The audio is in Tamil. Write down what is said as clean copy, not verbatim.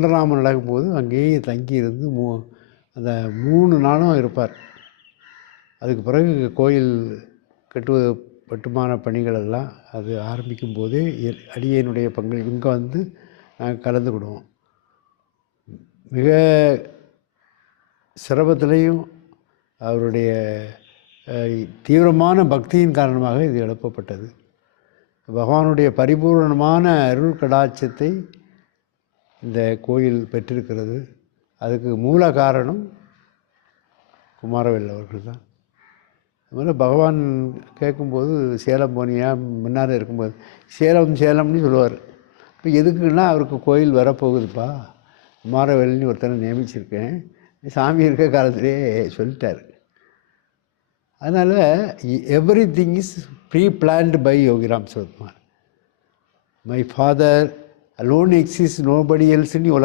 பலராமன் நடக்கும்போது அங்கேயே தங்கியிருந்து அந்த 3 நாளும் இருப்பார். அதுக்கு பிறகு கோயில் கட்டுமான பணிகள் எல்லாம் அது ஆரம்பிக்கும் போதே அடியனுடைய பங்களிப்பு இங்கே வந்து நாங்கள் கலந்துக்கிடுவோம். மிக சிரமத்திலையும் அவருடைய தீவிரமான பக்தியின் காரணமாக இது எழுப்பப்பட்டது. பகவானுடைய பரிபூர்ணமான அருள் கடாட்சத்தை இந்த கோயில் பெற்றிருக்கிறது. அதுக்கு மூல காரணம் குமாரவேல் அவர்கள் தான். அதுமாதிரி பகவான் கேட்கும்போது சேலம் போனியா முன்னாடி இருக்கும்போது சேலம்னு சொல்லுவார். இப்போ எதுக்குன்னா அவருக்கு கோயில் வரப்போகுதுப்பா, குமாரவேல்னு ஒருத்தனை நியமிச்சிருக்கேன், சாமி இருக்க காலத்திலே சொல்லிட்டார். அதனால் everything is pre planned by Yogiram Sivakumar. My father alone exists, nobody else in உலக